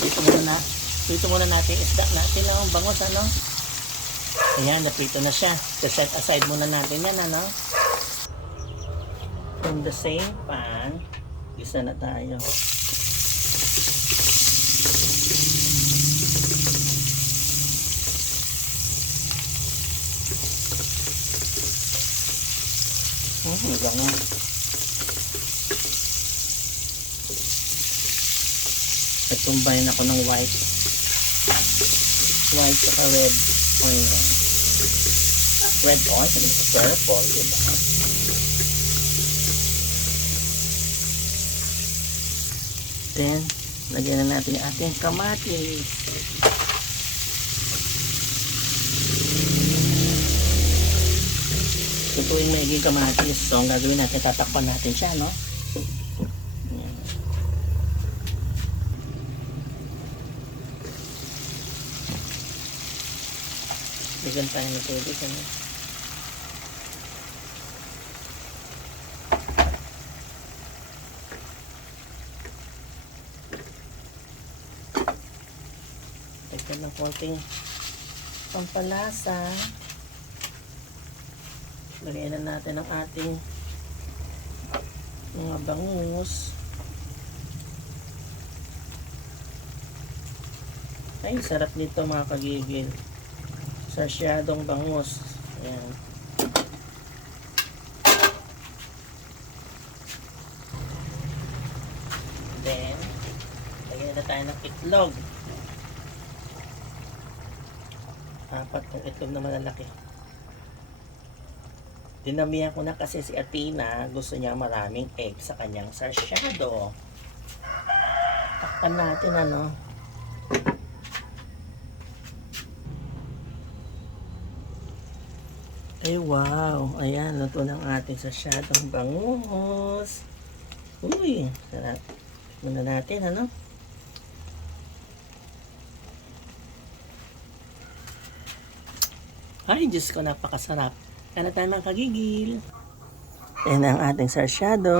Prito muna natin isda natin lang. Bangos, ano? Ayan, naprito na siya. Set aside muna natin yan, ano? From the same pan, isa na tayo. Bango. Nagtumbayin ako ng white saka red onion. Red onion, purple, diba? Then, lagyan na natin yung ating kamatis. Ito yung maiging kamatis. So, ang gagawin natin, tatakpan natin siya, no? Ayan. Bigyan tayo ng tubig, ano? Lagyan ng konting pampalasa. Lagyan na natin ang ating mga bangus. Ay, sarap nito mga kagigil. Sarsyadong bangus. Ayan. Then, lagyan na tayo ng itlog. 4 ng itlog na malalaki. Dinamihan ko na kasi si Athena, gusto niya maraming egg sa kanyang sarsyado. Takpan natin, ano? Ay, wow! Ayan, luto ng ating sarsyadong bangus. Uy, sarap. Muna natin, ano? Ay, Diyos ko, napakasarap. Kaya na tayo mga kagigil. Ayan ang ating sarsyado.